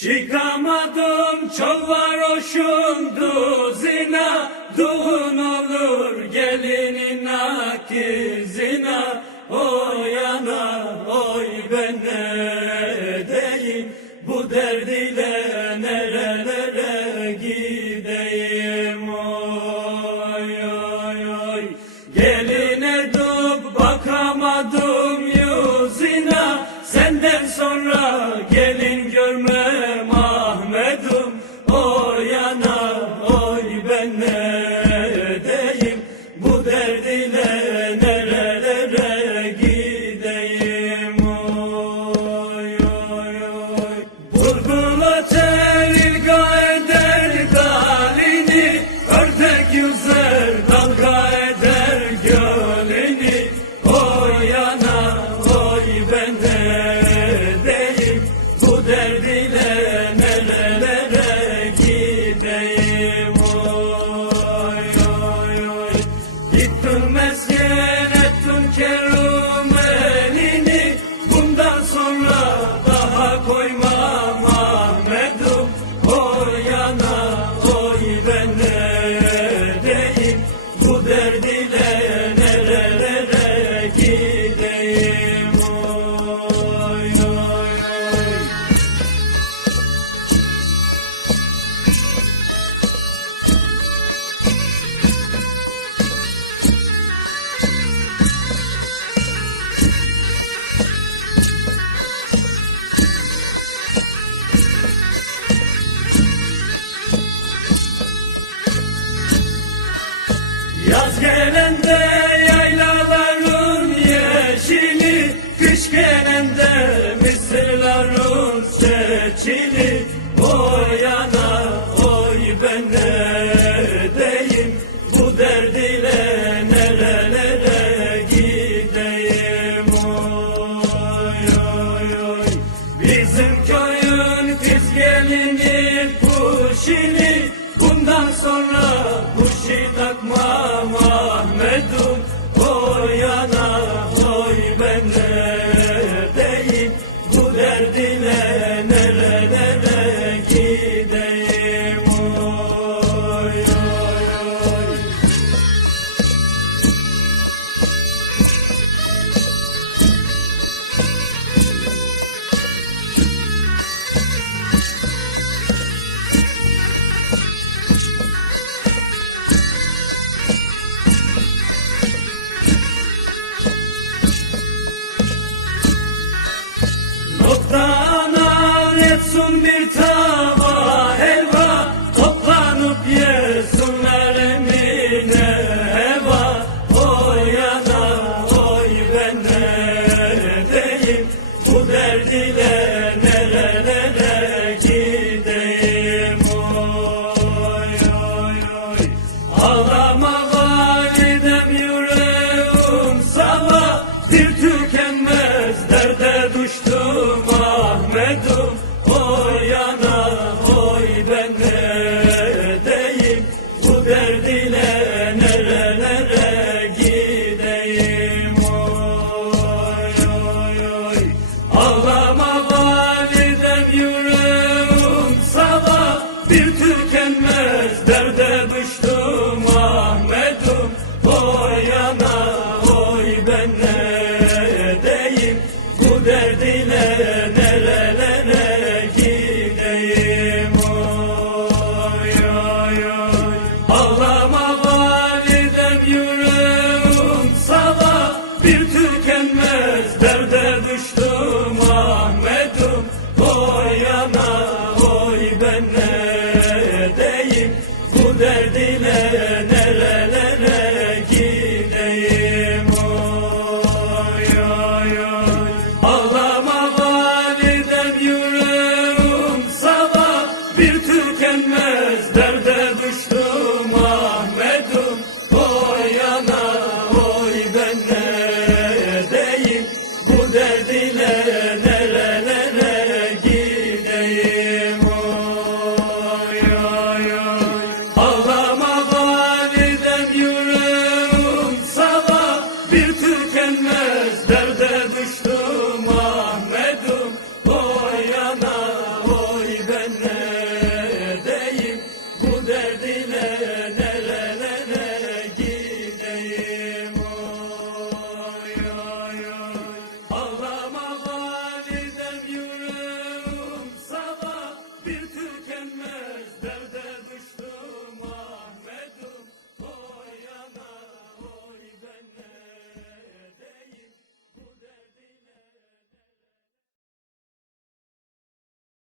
Çıkamadım çok varoşum duzina Doğunum güzel dalga ben neredeyim? Bu derd ile nerelere gideyim? Oy oy oy. Bizim bir tükenmez derde düştüm Ahmet'im Oy ana oy ben ne edeyim? Bu derd ile nerelere gideyim? Oy oy oy. Ağlama validem yüreğim sana bir tükenmez derde düştüm gideyim bu dert ile nerelere gideyim? Oy oy oy. Ağlama validem yüreğim sabah bir tükenmez derde düştüm Ahmet'im oy ana oy ben neredeyim? Bu dert